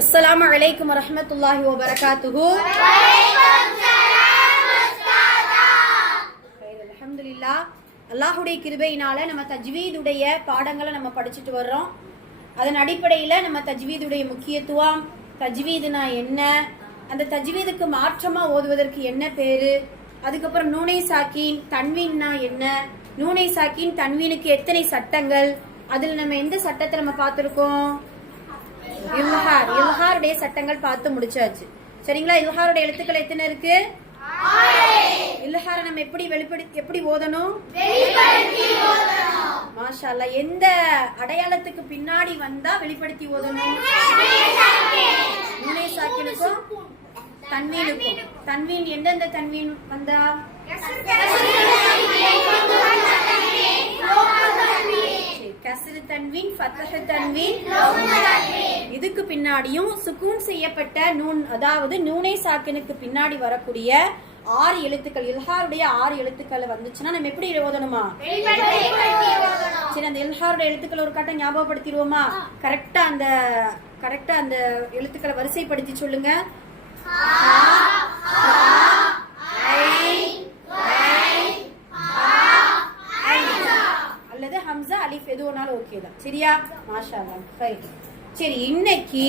அஸ்ஸலாமு அலைக்கும் வரஹ்மத்துல்லாஹி வபரகாத்துஹு. அல்ஹம்துலில்லாஹ், அல்லாஹ்வுடைய கிருபையினால நம்ம தஜ்வீதுடைய பாடங்களை நம்ம படிச்சுட்டு வர்றோம். அதன் அடிப்படையில் நம்ம தஜ்வீதுடைய முக்கியத்துவம், தஜ்வீதுனா என்ன, அந்த தஜ்வீதுக்கு மாற்றமா ஓதுவதற்கு என்ன பேரு, அதுக்கப்புறம் நூனை சாக்கின் தன்வீன்னா என்ன, நூனை சாக்கின் தன்வீனுக்கு எத்தனை சட்டங்கள், அதுல நம்ம எந்த சட்டத்தை நம்ம பார்த்திருக்கோம்? இல்ஹாருடைய சட்டங்கள் பார்த்து முடிச்சாச்சு. சரிங்களா? இல்ஹாருடைய எழுத்துக்கள் எத்தனை இருக்கு? இல்ஹார நம்ம எப்படி ஓதணும்? மாஷா அல்லாஹ். எந்த அடையாளத்துக்கு பின்னாடி வந்தா வெளிப்படுத்தி ஓதணும்? நூனை சாக்கினுக்கும் தன்வீனுக்கும். தன்வீன் எந்தெந்த தன்வீன் வந்தா? கஸ்ரு தன்வீன், ஃபத்ஹ் தன்வீன். இதுக்கு பின்னாடியும் சுக்கூன் செய்யப்பட்ட நூன், அதாவது நூனை சாக்கினுக்கு பின்னாடி வரக்கூடிய 6 எழுத்துக்கள், இல்ஹாருடைய 6 எழுத்துக்கள் வந்துச்சுன்னா நம்ம எப்படி ஓதணுமா? சரி, அந்த இல்ஹாருடைய எழுத்துக்கள் ஒரு கட்ட ஞாபகப்படுத்திடுவோமா? கரெக்டா அந்த எழுத்துக்களை வரிசைப்படுத்தி சொல்லுங்க. அல்லது ஹம்சா அலிஃப் எது வேணாலும் ஓகே தான். சரியா? மாஷா அல்லாஹ். சரி, இன்னைக்கு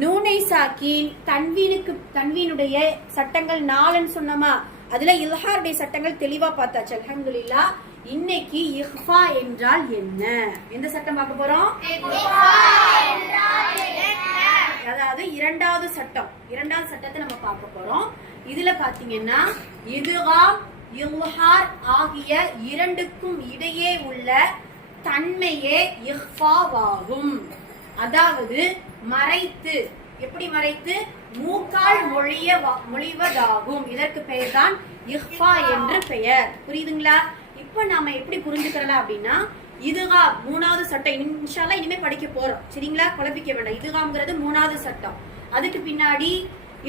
நூனை சாக்கின் தன்வீனுடைய சட்டங்கள் 4ன்னு சொன்னோமா? அதுல இல்ஹாருடைய சட்டங்கள் தெளிவா பார்த்தாச்சு. அல்ஹம்துலில்லாஹ். இன்னைக்கு இஹ்ஃபா என்றால் என்ன, எந்த சட்டம் பார்க்க போறோம்? அதாவது இரண்டாவது சட்டத்தை நம்ம பார்க்க போறோம். இதுல பாத்தீங்கன்னா இத்காம், இல்ஹார் ஆகிய இரண்டுக்கும் இடையே உள்ள தன்மையே இஹ்ஃபாவாகும். அதாவது மறைத்து, எப்படி மறைத்து? மூக்கால் மொழிவதாகும். இதற்கு பெயர் தான் இஹ்ஃபா என்று பெயர். புரியுதுங்களா? இப்ப நாம எப்படி புரிஞ்சுக்கலாம் அப்படின்னா, இதுகாம் 3வது சட்டம் இன்ஷா அல்லாஹ் இனிமே படிக்க போறோம். சரிங்களா? குழப்பிக்க வேண்டாம். இதுகாம்ங்கிறது 3வது சட்டம். அதுக்கு பின்னாடி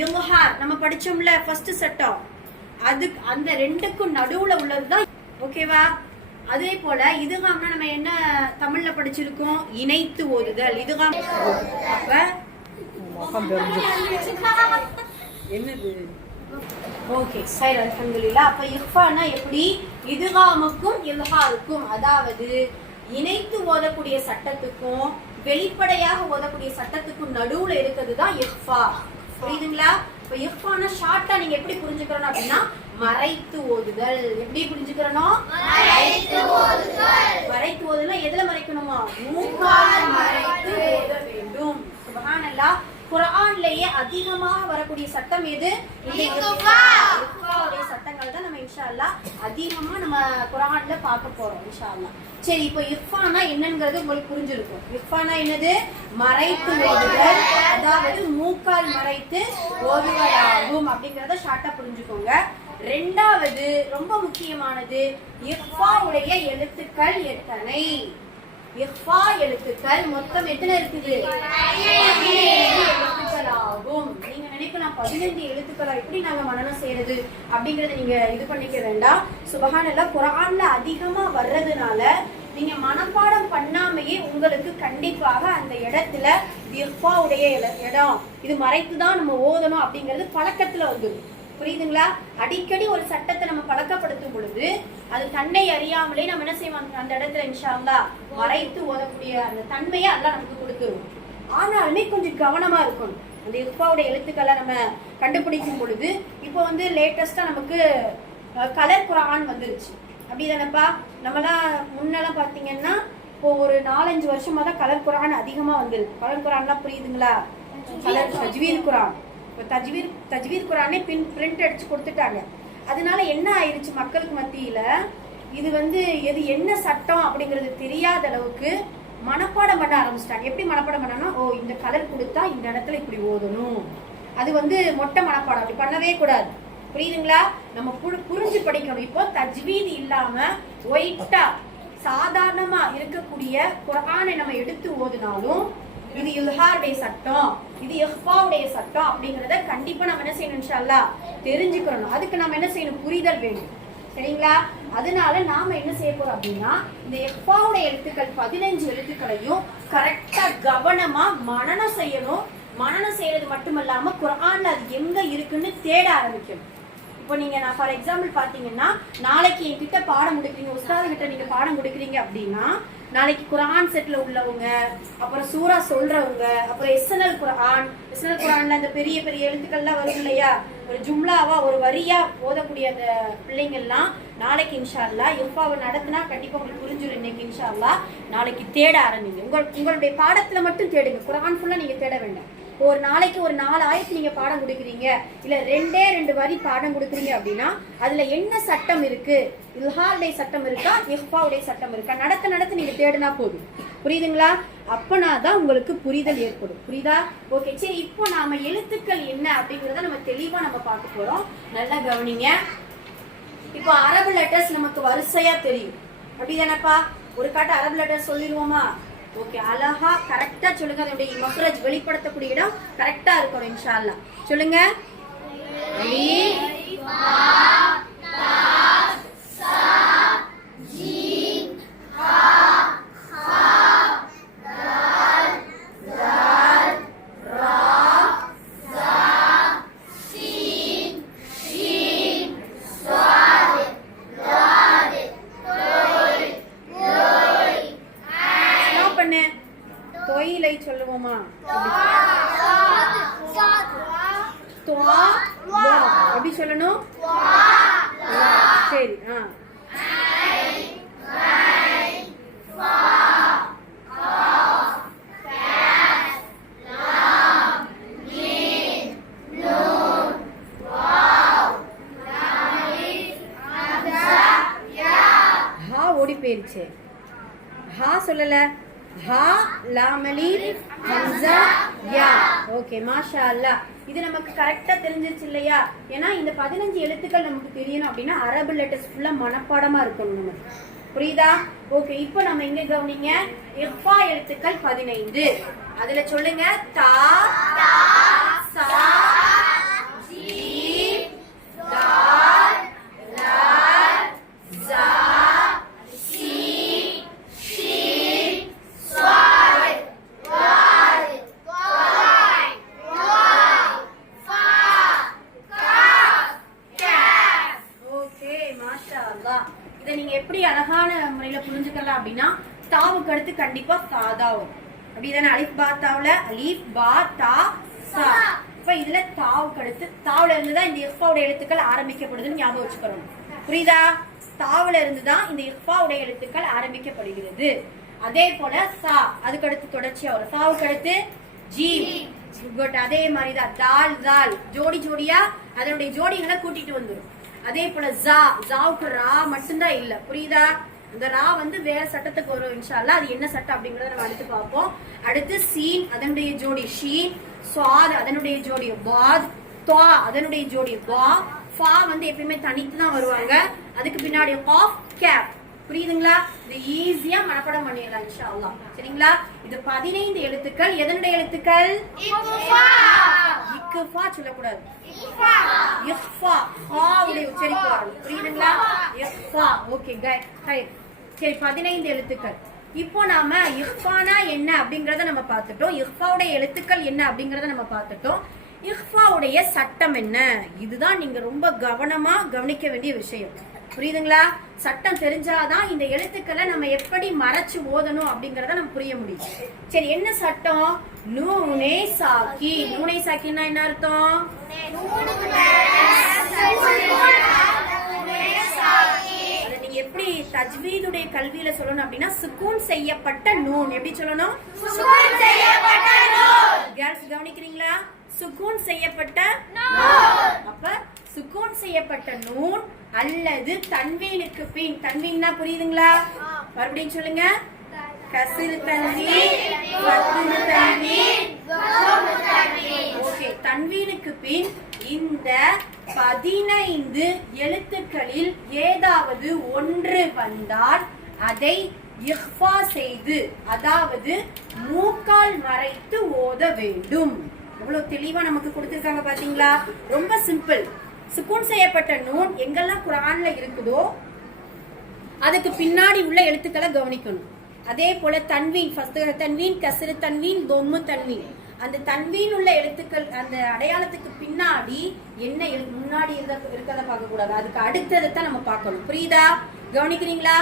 இல்ஹார் நம்ம படிச்சோம்ல, ஃபர்ஸ்ட் சட்டம். அது அந்த ரெண்டுக்கும் நடுவுல உள்ளதுதான். ஓகேவா? அதே போல இதுகாம்னா நம்ம என்ன தமிழ்ல படிச்சிருக்கோம்? இணைத்து ஓதுதல். இதுகாம் அப்ப என்னது? ஓகே, சரி, அல்ஹம்துலில்லாஹ். அப்ப இஹ்ஃபானா எப்படி? இதுகாமுக்கும் இல்ஹாருக்கும், அதாவது இணைத்து ஓதக்கூடிய சட்டத்துக்கும் வெளிப்படையாக ஓதக்கூடிய சட்டத்துக்கும் நடுவுல இருக்கிறது தான் இஹ்ஃபா. புரியுதுங்களா? இப்ப இஹ்ஃபானா ஷார்ட்டா நீங்க எப்படி புரிஞ்சுக்கணும் அப்படின்னா, மறைத்து ஓதுதல். எப்படி புரிஞ்சுக்கணும்? மறைத்து ஓதுதல். எதுல மறைக்கணுமா? மூக்கால் மறைத்து ஓத வேண்டும். சுப்ஹானல்லாஹ். குர்ஆன்லயே அதிகமாக வரக்கூடிய சட்டம் எது? இந்த இஹ்ஃபாவுடைய சட்டங்கள் தான் நம்ம இன்ஷா அல்லாஹ் அதிகமா நம்ம குர்ஆன்ல பார்க்க போறோம் இன்ஷா அல்லாஹ். சரி, இப்போ இஹ்ஃபானா என்னங்கிறது உங்களுக்கு புரிஞ்சிருக்கும். இஹ்ஃபானா என்னது? மறைத்து ஓதுதல், அதாவது மூக்கால் மறைத்து ஓதுவதாகும். அப்படிங்கறத ஷார்ட்டா புரிஞ்சுக்கோங்க. ரெண்டாவது ரொம்ப முக்கியமானது, இஹ்ஃபாவுடைய எழுத்துக்கள் எத்தனை? இஹ்ஃபா எழுத்துக்கள் மொத்தம் எத்தனை இருக்குது? 15 எழுத்துக்கள் ஆகும். நீங்க நினைக்கலாம் 15 எழுத்துக்களா எப்படி நாங்க மனனம் செய்யறது அப்படிங்கறத நீங்க இது பண்ணிக்க வேண்டாம். சுப்ஹானல்லாஹ். குர்ஆன்ல அதிகமா வர்றதுனால நீங்க மனப்பாடம் பண்ணாமையே உங்களுக்கு கண்டிப்பாக அந்த இடத்துல இஹ்ஃபாவுடைய இடம் இது மறைத்துதான் நம்ம ஓதணும் அப்படிங்கிறது பழக்கத்துல வந்துடும். புரியுதுங்களா? அடிக்கடி ஒரு சட்டத்தை நம்ம பழக்கப்படுத்தும் பொழுது அது தன்னை அறியாமலே நம்ம என்ன செய்வோம்? அந்த இடத்துல இன்ஷா அல்லாஹ் மறைத்து ஓதக்கூடிய அந்த தன்மையை அல்லாஹ் நமக்கு கொடுத்துரும். ஆனாலுமே கொஞ்சம் கவனமா இருக்கணும். அந்த இஹ்ஃபாவுடைய எழுத்துக்களை நம்ம கண்டுபிடிக்கும் பொழுது இப்போ லேட்டஸ்டா நமக்கு கலர் குர்ஆன் வந்துருச்சு. அப்படிதானப்பா? நம்மலாம் முன்னெல்லாம் பாத்தீங்கன்னா இப்போ ஒரு 4-5 வருஷமா தான் கலர் குர்ஆன் அதிகமா வந்திருக்கு. கலர் குர்ஆன்லாம் புரியுதுங்களா? கலர் தஜ்வீத் குர்ஆன். இப்போ தஜ்வீத் குர்ஆனே பிரிண்ட் அடிச்சு கொடுத்துட்டாங்க. அதனால என்ன ஆயிடுச்சு, மக்களுக்கு மத்தியில இது எது என்ன சட்டம் அப்படிங்கிறது தெரியாத அளவுக்கு மனப்பாடம் பண்ண ஆரம்பிச்சிட்டாங்க. எப்படி மனப்பாடம் பண்ணனா, ஓ இந்த கலர் கொடுத்தா இந்த இடத்துல இப்படி ஓதணும். அது மொட்டை மனப்பாடம். அப்படி பண்ணவே கூடாது. புரியுதுங்களா? நம்ம புரிஞ்சு படிக்கணும். இப்போ தஜ்வீத் இல்லாம ஒயிட்டா சாதாரணமா இருக்கக்கூடிய குர்ஆனை நம்ம எடுத்து ஓதுனாலும் இது இல்ஹாருடைய சட்டம், இது இஹ்ஃபாவுடைய சட்டம் அப்படிங்கறத கண்டிப்பா நம்ம என்ன செய்யணும்? இன்ஷா அல்லாஹ் தெரிஞ்சுக்கணும். அதுக்கு நம்ம என்ன செய்யணும்? புரிதல் வேணும். சரிங்களா? அதனால நாம என்ன செய்ய போறோம் அப்படின்னா, இந்த இஹ்ஃபாவுடைய எழுத்துக்கள் 15 எழுத்துக்களையும் கரெக்டா கவனமா மனனம் செய்யணும். மனனம் செய்யறது மட்டுமல்லாம குர்ஆன்ல அது எங்க இருக்குன்னு தேட ஆரம்பிக்கணும். இப்போ நீங்க நான் ஃபார் எக்ஸாம்பிள் பாத்தீங்கன்னா நாளைக்கு என்கிட்ட பாடம் கொடுக்குறீங்க, உஸ்தாது கிட்ட நீங்க பாடம் கொடுக்குறீங்க அப்படின்னா நாளைக்கு குர்ஆன் செட்ல உள்ளவங்க, அப்புறம் சூரா சொல்றவங்க, அப்புறம் எஸ்என்எல் குர்ஆன்ல அந்த பெரிய பெரிய எழுத்துக்கள்லாம் வரும் இல்லையா, ஒரு ஜும்லாவா ஒரு வரியா ஓதக்கூடிய அந்த பிள்ளைங்கள்லாம் நாளைக்கு இன்ஷா அல்லாஹ் இஃபாவை நடத்தினா கண்டிப்பா உங்களுக்கு புரிஞ்சிடும். இன்னைக்கு இன்ஷா அல்லாஹ் நாளைக்கு தேட ஆரம்பிங்க. உங்களுடைய பாடத்துல மட்டும் தேடுங்க, குர்ஆன் ஃபுல்லா நீங்க தேட வேண்டாம். ஒரு நாளைக்கு ஒரு 4 ஆயத்து நீங்க பாடம் கொடுக்குறீங்க, இல்ல 2 வரி பாடம் கொடுக்குறீங்க அப்படின்னா அதுல என்ன சட்டம் இருக்கு, இல்ஹாலுடைய சட்டம் இருக்கா, இஃபாவுடைய சட்டம் இருக்கா, நடத்த நீங்க தேடினா போதும். புரியுதுங்களா? அப்பனாதான் உங்களுக்கு புரிதல் ஏற்படும். புரியுதா? ஓகே, சரி. இப்போ நாம எழுத்துக்கள் என்ன அப்படிங்கறத நம்ம தெளிவா நம்ம பார்க்க போறோம். நல்லா கவனிங்க. இப்போ அரபு லெட்டர்ஸ் நமக்கு வரிசையா தெரியும், அப்படிதானப்பா? ஒரு காட்ட அரபு லெட்டர்ஸ் சொல்லிடுவோமா? ஓகே, அழகா கரெக்டா சொல்லுங்க. அதனுடைய மக்ரஜ் வெளிப்படுத்தக்கூடிய இடம் கரெக்டா இருக்கும் இன்ஷா அல்லாஹ். சொல்லுங்க. அலீஃப் பா தா சா ஜீம் ஹா ஹா தால் தால் ரா ஸா சீன் ஷீன் ஸாத் லாத் தொய் லோய். ஸ்டாப் பண்ணு. தொயிலை சொல்லுவோமா? அப்படி சொல்லணும். சரி. ஓடி போயிருச்சு. ஹா சொல்லல. ஹா லாம் அலீஃப் ஹம்ஸா யா. ஓகே, மாஷா அல்லாஹ். இது நமக்கு கரெக்டா தெரிஞ்சிருச்சு இல்லையா? ஏன்னா இந்த 15 எழுத்துக்கள் நமக்கு தெரியணும் அப்படின்னா அரபு லெட்டர்ஸ் ஃபுல்லா மனப்பாடமா இருக்கணும் நமக்கு. புரியுதா? ஓகே, இப்போ நம்ம எங்க கவனிங்க. இஃபா எழுத்துக்கள் 15. அதுல சொல்லுங்க. தா சா ஜீம் தால் லால் ஸா சீன் ஷீன் ஸாத் வால் தொய் லோய் ஃபா காஃப் காஃப். ஓகே, மாஷா அல்லாஹ். இதை நீங்க எப்படி அழகான முறையில புரிஞ்சுக்கலாம் அப்படின்னா தாவுக்கு அடுத்து கண்டிப்பா சாதா வரும். அப்படிதானே? அலிஃப் பா தாவுல அலிஃப் பா தா சா. இப்ப இதுல தாவுக்கு அடுத்து தாவுல இருந்துதான் இந்த இஃபாவுடைய எழுத்துக்கள் ஆரம்பிக்கப்படுதுன்னு ஞாபகம் வச்சுக்கணும். புரியுதா? தாவுல இருந்துதான் இந்த இஃபாவுடைய எழுத்துக்கள் ஆரம்பிக்கப்படுகிறது. அதே போல சா அதுக்கு அடுத்து தொடர்ச்சியா வரும். சாவுக்கு அடுத்து ஜீம். அதே மாதிரிதான் தால் தால் ஜோடி ஜோடியா அதனுடைய ஜோடிகளை கூட்டிட்டு வந்துடும். அதே போல ஜா ஜாவுக்கு ரா மட்டும்தான் இல்ல. புரியுதா? இந்த ரா வந்து வேற சட்டத்துக்கு வரும் இன்ஷா அல்லாஹ். அது என்ன சட்டம் அப்படிங்கறத நம்ம அடுத்து பார்ப்போம். அடுத்து சீன் அதனுடைய ஜோடி ஷீன், ஸ்வாத் அதனுடைய ஜோடி பாத், துவா அதனுடைய ஜோடி பா, ஃபா வந்து எப்பயுமே தனித்து தான் வருவாங்க. அதுக்கு பின்னாடி காஃப் கேப். புரியுதுங்களா? இது ஈஸியா மனப்பாடம் பண்ணிடலாம் இன்ஷா அல்லாஹ். சரிங்களா? இது 15 எழுத்துக்கள். எதனுடைய எழுத்துக்கள்? இக்ஃபா சொல்லக்கூடாது. இஃபா ஹாவுடைய உச்சரிப்பு வரும். புரியுதுங்களா? இஃபா. ஓகே கைட். சரி, 15 எழுத்துக்கள். இப்போ நாம இஃபானா என்ன அப்படிங்கறத நம்ம பார்த்துட்டோம். இஃபாவுடைய எழுத்துக்கள் என்ன அப்படிங்கறத நம்ம பார்த்துட்டோம். இஃபாவுடைய சட்டம் என்ன? இதுதான் நீங்க ரொம்ப கவனமா கவனிக்க வேண்டிய விஷயம். புரியுதுங்களா? சட்டம் தெரிஞ்சாதான் இந்த எழுத்துக்களை நம்ம எப்படி மறைச்சு ஓதணும் அப்படிங்கறத நம்ம புரிய முடியும். சரி, என்ன சட்டம்? நூனே சாக்கி. நூனே சாக்கின்னா என்ன அர்த்தம்? நீங்க எப்படி தஜ்வீதுடைய கல்வியில சொல்லணும் அப்படின்னா சுக்கூன் செய்யப்பட்ட நூன். எப்படி சொல்லணும்? கேர்ள்ஸ் கவனிக்கிறீங்களா? சுக்கூன் செய்யப்பட்ட நூன். அப்ப சுக்கூன் செய்யப்பட்ட நூன் அல்லது தன்வீனுக்கு பின். தன்வீன்னா புரியுதுங்களா? மறுபடியும் சொல்லுங்க. கஸ்ரு தன்வீன், ஃபத்ஹு தன்வீன், தம்மு தன்வீன். ஓகே, தன்வீனுக்கு பின் இந்த 15 எழுத்துக்களில் ஏதாவது ஒன்று வந்தால் அதை இஃபா செய்து, அதாவது மூக்கால் மறைத்து ஓத வேண்டும். எவ்வளவு தெளிவா நமக்கு கொடுத்திருக்காங்க பாத்தீங்களா? ரொம்ப சிம்பிள். சுக்கூன் செய்யப்பட்ட நூன் எங்கெல்லாம் குர்ஆன்ல இருக்குதோ அதுக்கு பின்னாடி உள்ள எழுத்துக்களை கவனிக்கணும். அதே போல தன்வீன், ஃபஸ்ட் தன்வீன், கஸ்ரு தன்வீன், தொம்மு தன்வீன், அந்த தன்வீன் உள்ள எழுத்துக்கள் அந்த அடையாளத்துக்கு பின்னாடி என்ன முன்னாடி இருக்கிறத பார்க்க கூடாது, அதுக்கு அடுத்ததை தான் நம்ம பார்க்கணும். புரியுதா? கவனிக்கிறீங்களா?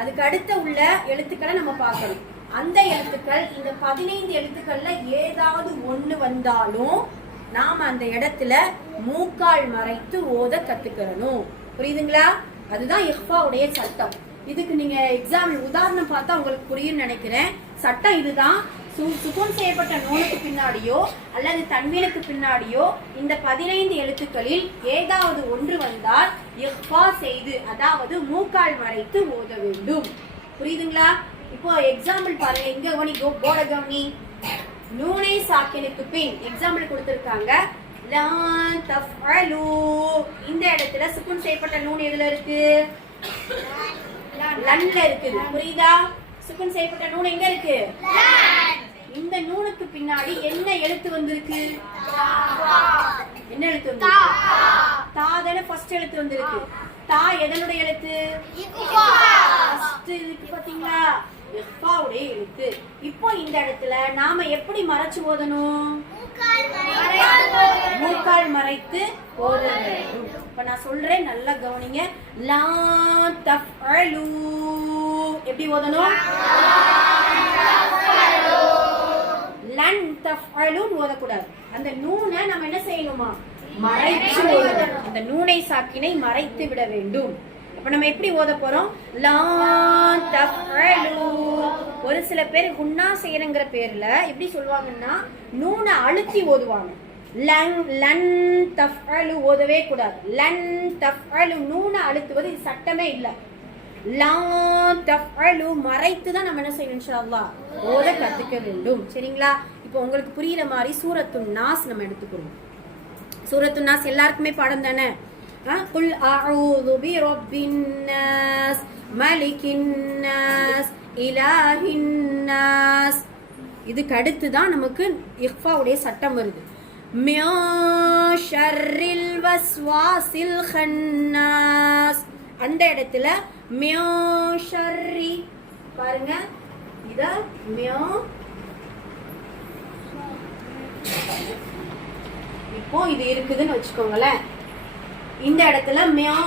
அதுக்கு அடுத்த உள்ள எழுத்துக்களை நம்ம பார்க்கணும். அந்த எழுத்துக்கள் இந்த 15 எழுத்துக்கள்ல ஏதாவது ஒண்ணு வந்தாலும் நாம அந்த இடத்துல மூக்கால் மறைத்து ஓத கத்துக்கிறணும். புரியுதுங்களா? அதுதான் இஹ்ஃபாவுடைய சட்டம். இதுக்கு நீங்க எக்ஸாம் உதாரணம் பார்த்தா உங்களுக்கு புரியும் நினைக்கிறேன். சட்டம் இதுதான். சுகூன் செய்யப்பட்ட நூனுக்கு பின்னாடியோ அல்லது தன்வீனுக்கு பின்னாடியோ இந்த 15 எழுத்துக்களில் ஏதாவது ஒன்று வந்தால் இஹ்ஃபா செய்து, அதாவது மூக்கால் மறைத்து ஓத வேண்டும். புரியுதுங்களா? இப்போ எக்ஸாம்பிள் பாருங்க. இங்க கவனி, போர்ட கவனி. நூனை சாக்கினுக்கு பின் எக்ஸாம்பிள் கொடுத்திருக்காங்க. லா தஃஅலு. இந்த இடத்துல சுகூன் செய்யப்பட்ட நூன் எதுல இருக்கு? லன்ல இருக்குது. புரியுதா? சுகூன் செய்யப்பட்ட நூன் எங்க இருக்கு? இந்த நூனுக்கு பின்னாடி என்ன எழுத்து வந்திருக்கு? என்ன எழுத்து வந்திருக்கு? தா தான ஃபர்ஸ்ட் எழுத்து வந்திருக்கு. தா எதனுடைய எழுத்து? ஃபர்ஸ்ட் இருக்கு. பாத்தீங்களா? இஹ்ஃபாவுடைய எழுத்து. இப்போ இந்த இடத்துல நாம எப்படி மறைச்சு ஓதணும்? மூக்கால் மறைத்து ஓத வேண்டும். இப்ப நான் சொல்றேன், நல்லா கவனிங்க. லா தஃஅலு. எப்படி ஓதணும்? லன் தஃஅலு ஓதக்கூடாது. அந்த நூனை நம்ம என்ன செய்யணுமா? மறைச்சு ஓதணும். அந்த நூனை சாக்கினை மறைத்து விட வேண்டும். அப்ப நம்ம எப்படி ஓத போறோம்? லா தஃஅலு. ஒரு சில பேர் குன்னா செய்யறங்கிற பேர்ல எப்படி சொல்லுவாங்கன்னா நூனை அழுத்தி ஓதுவாங்க. லன் தஃஅலு ஓதவே கூடாது. லன் தஃஅலு நூனை அழுத்துவது இது சட்டமே இல்லை. லா தஃஅலு மறைத்து தான் நம்ம என்ன செய்யணும் இன்ஷா அல்லாஹ் ஓத கத்துக்க வேண்டும். சரிங்களா? இப்போ உங்களுக்கு புரியுற மாதிரி சூரத்துன் நாஸ் நம்ம எடுத்துக்கிறோம். சூரத்துன் நாஸ் எல்லாருக்குமே பாடம் தானே? குல் அஊது பிரப்பின் நாஸ் மலிக்கின் நாஸ் இலாஹின் நாஸ். இதுக்கு அடுத்து தான் நமக்கு இஹ்ஃபாவுடைய சட்டம் வருது. மின் ஷர்ரில் வஸ்வாசில் கன்னாஸ். அந்த இடத்துல மின் ஷர்ரி பாருங்க. இத மின் இப்போ இது இருக்குதுன்னு வச்சுக்கோங்களேன். இந்த இடத்துல மின்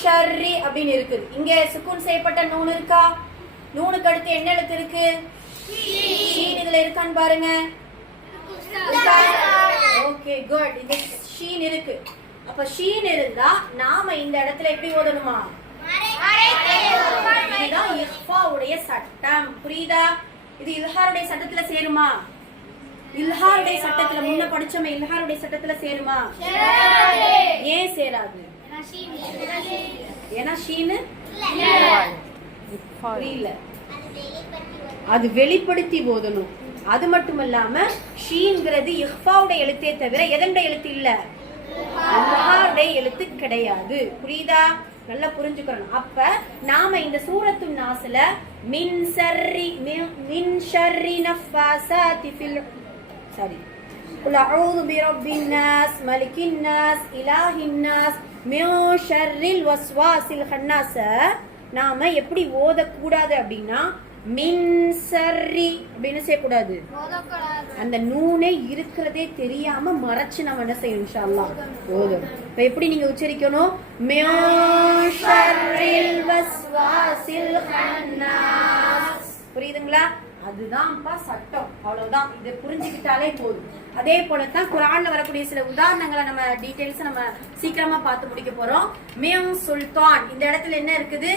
ஷர்ரி அப்படின்னு இருக்குது. இங்க சுக்கூன் செய்யப்பட்ட நூன் இருக்கா? நூனுக்கு அடுத்து என்ன எழுத்து இருக்கு? ஷீன் இதுல இருக்கான்னு பாருங்க. Okay, good. இந்த ஷீன் இருக்கு. அப்ப ஷீன் இருந்தா நாம இந்த இடத்துல எப்படி ஓதணுமா? இதுதான் இஹ்ஃபாவுடைய சட்டம். புரியுதா? இது இல்ஹாருடைய சட்டத்துல சேருமா? இல்ஹாருடைய சட்டத்துல முன்ன படிச்சோமே, இல்ஹாருடைய சட்டத்துல சேருமா? ஏன் சேராது? ஏன்னா ஷீன் புரியல. அது வெளிப்படுத்தி ஓதணும். அது மட்டும் இல்லாம ஷீன்ங்கிறது இஹ்ஃபாவுடைய எழுத்தே தவிர எதனுடைய எழுத்து இல்ல, இல்ஹாருடைய எழுத்து கிடையாது. புரியுதா? நல்லா புரிஞ்சுக்கணும். அப்ப நாம இந்த சூரத்துன் நாஸ்ல மின் ஷர்ரி நஃபாசாத்தி ஃபில் குல் அஊது பிரப்பின் நாஸ் மலிக்கின் நாஸ் இலாஹின் நாஸ் மின் ஷர்ரில் வஸ்வாசில் கன்னாஸ நாம எப்படி ஓதக்கூடாது அப்படின்னா மின் ஷர்ரி அப்படின்னு செய்யக்கூடாது. அந்த நூனே இருக்கிறதே தெரியாம மறைச்சு நம்ம என்ன செய்யணும் இன்ஷா அல்லாஹ் ஓதணும். இப்ப எப்படி நீங்க உச்சரிக்கணும்? மின் ஷர்ரில் வஸ்வாசில் கன்னாஸ். புரியுதுங்களா? அதுதான்ப்பா சட்டம். அவ்வளவுதான். இதை புரிஞ்சுக்கிட்டாலே போதும். அதே போலதான் குர்ஆன்ல வரக்கூடிய சில உதாரணங்களை நம்ம டீடைல்ஸ் நம்ம சீக்கிரமா பார்த்து முடிக்க போறோம். மின் சுல்தான். இந்த இடத்துல என்ன இருக்குது?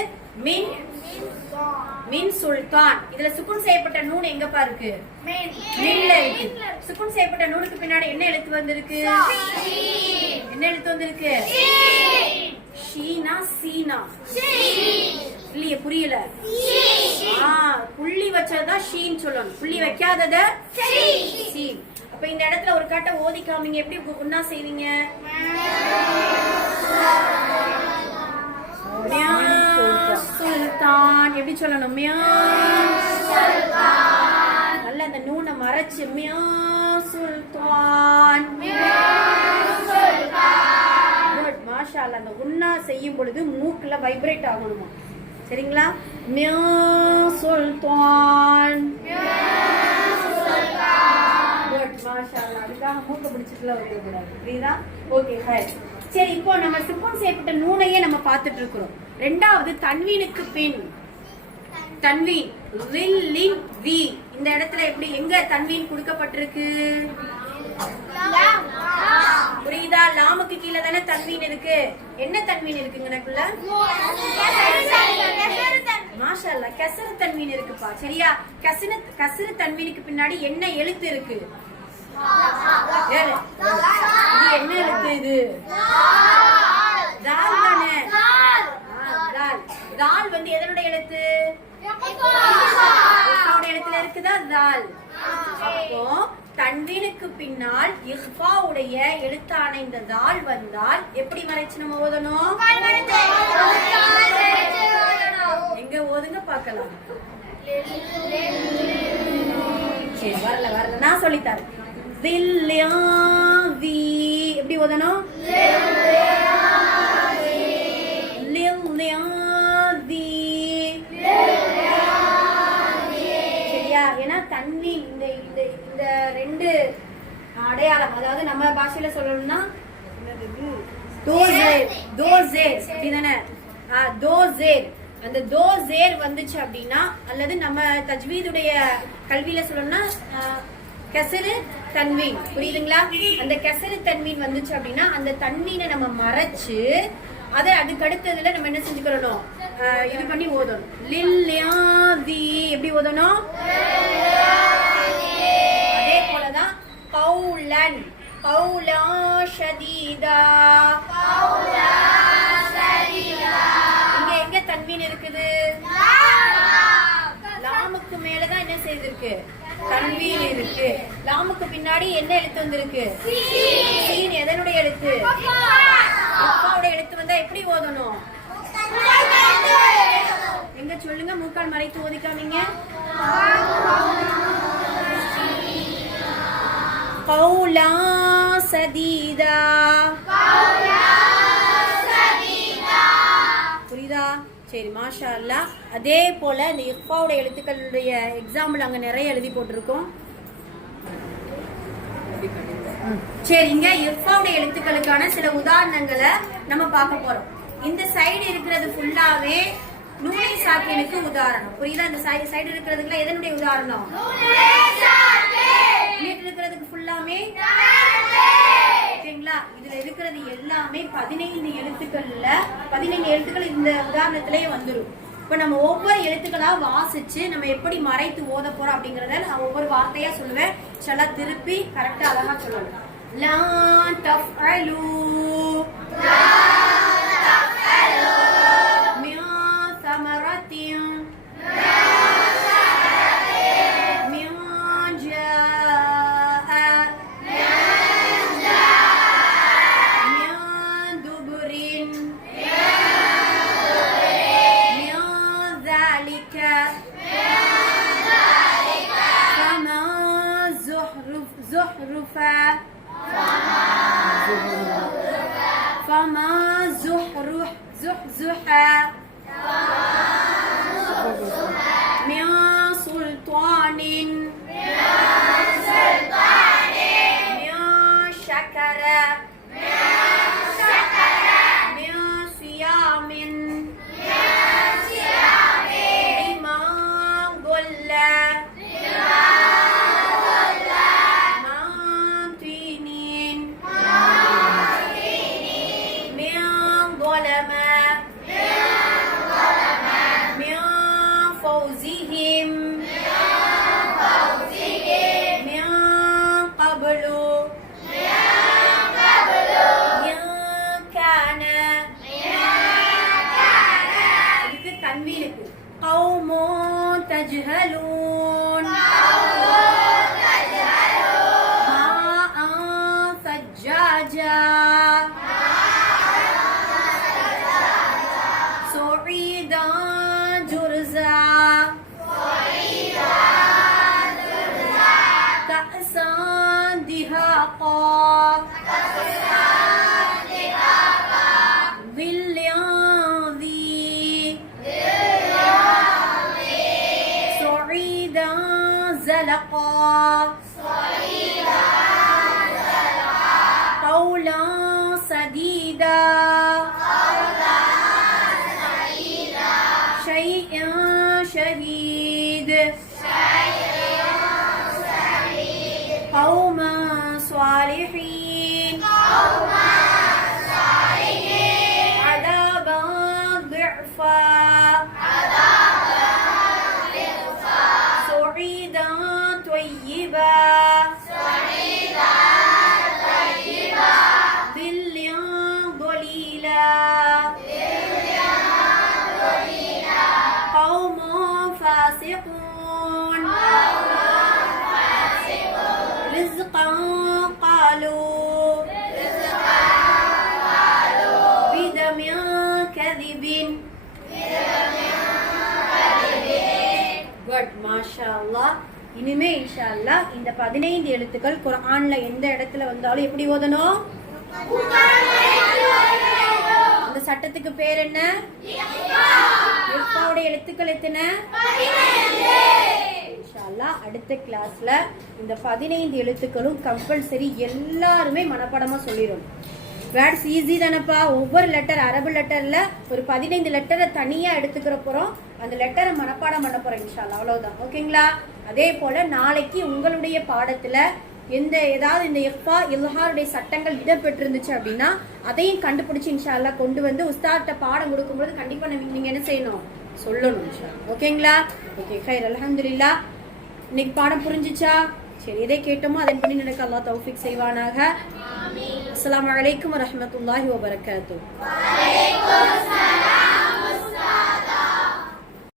மின் சுல்தான். இதுல சுக்குன் செய்யப்பட்ட நூன் எங்கப்பா இருக்கு? மின்ல இருக்கு. சுக்குன் செய்யப்பட்ட நூனுக்கு பின்னாடி என்ன எழுத்து வந்திருக்கு? என்ன எழுத்து வந்திருக்கு? ஷீனா சீனா? இல்லையே, புரியல. புள்ளி வச்சதா ஷீன் சொல்லணும், புள்ளி வைக்காதத சீன். அப்ப இந்த இடத்துல ஒரு காட்ட ஓதி காமிங்க. எப்படி ஒன்னா செய்வீங்க? சுல்தான் எப்படி சொல்லணும்? நல்ல அந்த நூனை மறைச்சு சுல்தான். மாஷா அல்லாஹ். அந்த உன்னா செய்யும் பொழுது மூக்குல வைப்ரேட் ஆகணுமா? சரிங்களா? சுல்தான். அதுக்காக மூக்க பிடிச்சிட்டுலாம் வைக்கக்கூடாது. புரியுதா? Okay fine. சரி, இப்போ நம்ம சுப்பம் செய்யப்பட்ட நூனையே நம்ம பார்த்துட்டு இருக்கிறோம். ரெண்டாவது தன்வீனுக்கு பின் தன்வீன் வி. இந்த இடத்துல எப்படி எங்க தன்வீன் கொடுக்கப்பட்டிருக்கு? புரியுதா? லாமுக்கு கீழே தானே தன்வீன் இருக்கு. என்ன தன்வீன் இருக்குங்க எனக்குள்ள? மாஷா அல்லாஹ், கஸ்ரு தன்வீன் இருக்குப்பா. சரியா? கஸ்ரு தன்வீனுக்கு பின்னாடி என்ன எழுத்து இருக்கு? இது என்ன எழுத்து? இது தால் தானே. தால் வந்து எதனுடைய எழுத்து? எழுத்துல இருக்குதா தால். அப்போ தன்வீனுக்கு பின்னால் இஃபாவுடைய எழுத்தான இந்த தால் வந்தால் எப்படி மறைச்சு நம்ம ஓதணும்? எங்க ஓதுங்க பார்க்கலாம். சரி, வரல நான் சொல்லித்தரேன். எப்படி ஓதணும்? ஏன்னா தன்வீன் இந்த ரெண்டு அடையாளம், அதாவது நம்ம பாஷையில சொல்லணும்னா அந்த தோசேர் வந்துச்சு அப்படின்னா, அல்லது நம்ம தஜ்வீதுடைய கல்வியில சொல்லணும்னா கெசரு தன்வீன். புரியுதுங்களா? அந்த கெசரு தன்வீன் வந்துச்சு அப்படின்னா அந்த தன்வீனை நம்ம மறைச்சு அதை அதுக்கு அடுத்ததுல நம்ம என்ன செஞ்சுக்கிறோம்? இது பண்ணி ஓதணும். லில்யாதி எப்படி ஓதணும்? அதே போலதான் கௌலன் கௌலா ஷதீதா. இங்க எங்க தன்வீன் இருக்குது? லாமுக்கு மேலதான் என்ன செய்திருக்கு? தன்வீன் இருக்கு. லாமுக்கு பின்னாடி என்ன எழுத்து வந்திருக்கு? சீன். எதனுடைய எழுத்து? அப்பாவுடைய எழுத்து வந்தா எப்படி ஓதணும்? எங்க சொல்லுங்க, மூக்கால் மறைத்து ஓதிக்காமீங்க. கௌலா சதீதா. புரியுதா? சரி, மாஷா அல்லாஹ். அதே போல இந்த இஃபாவுடைய எழுத்துக்களுடைய எக்ஸாம்பிள் அங்க நிறைய எழுதி போட்டிருக்கோம். சரி, இங்க இஃபாவுடைய எழுத்துக்களுக்கான சில உதாரணங்களை நம்ம பார்க்க போறோம். இந்த சைடு இருக்கிறது ஃபுல்லாவே நூனை சாக்கினுக்கு உதாரணம். புரியுதா? இந்த சைடு இருக்கிறதுக்குலாம் எதனுடைய உதாரணம்? இருக்கிறதுக்கு ஃபுல்லாமே. ஓகேங்களா? இதுல இருக்கிறது எல்லாமே 15 எழுத்துக்கள்ல 15 எழுத்துக்கள் இந்த உதாரணத்திலேயே வந்துடும். இப்ப நம்ம ஒவ்வொரு எழுத்துக்களா வாசிச்சு நம்ம எப்படி மறைத்து ஓத போறோம் அப்படிங்கறத நான் ஒவ்வொரு வார்த்தையா சொல்லுவேன். சில திருப்பி கரெக்டா அழகா சொல்லணும். லா தஃஅலு فما زحزحا من سلطان من شكر من صيام لمن ضل تجهلون ماء ثجاجا صعيدا جرزا كأسا دهاقا ظل ذي صعيدا زلقا الصالحين عذابا ضعفا صعيدا طيبا ظلا ظليلا قوم فاسقون رزقا قالوا بدم كذب குட் மாஷா அல்லாஹ். இனிமே இன்ஷா அல்லாஹ் இந்த 15 எழுத்துக்கள் குர்ஆன்ல எந்த இடத்துல வந்தாலும் எப்படி ஓதணும்? அந்த சட்டத்துக்கு பேர் என்ன? இஃபாவுடைய எழுத்துக்கள் எத்தனை? 15. இன்ஷா அல்லாஹ் அடுத்த கிளாஸ்ல இந்த 15 எழுத்துக்களும் கம்பல்சரி எல்லாருமே மனப்பாடமா சொல்லிடும். வேர்ட்ஸ் ஈஸி தானப்பா. ஒவ்வொரு லெட்டர் அரபு லெட்டர்ல ஒரு 15 லெட்டரை தனியா எடுத்துக்கிற போறோம். அந்த லெட்டரை மனப்பாடம் பண்ண போறோம் இன்ஷா அல்லாஹ். அவ்வளவுதான். ஓகேங்களா? அதே போல நாளைக்கு உங்களுடைய பாடத்துல ஏதாவது இந்த இஃபா இல்ஹாருடைய சட்டங்கள் இடம்பெற்றிருந்துச்சு அப்படின்னா அதையும் கண்டுபிடிச்சு இன்ஷா அல்லாஹ் கொண்டு வந்து உஸ்தாத்ட்ட பாடம் கொடுக்கும்போது கண்டிப்பா நீங்க என்ன செய்யணும்? சொல்லணும் இன்ஷா அல்லாஹ். ஓகேங்களா? ஓகே ஹைர் அல்ஹம்துலில்லாஹ். இன்னைக்கு பாடம் புரிஞ்சுச்சா? சரி, எதை கேட்டோமோ அதன்படி நடக்க அல்லாஹ் தௌஃபீக் செய்வானாக. அஸ்ஸலாமு அலைக்கும் வரஹ்மத்துல்லாஹி வபரகாத்துஹு.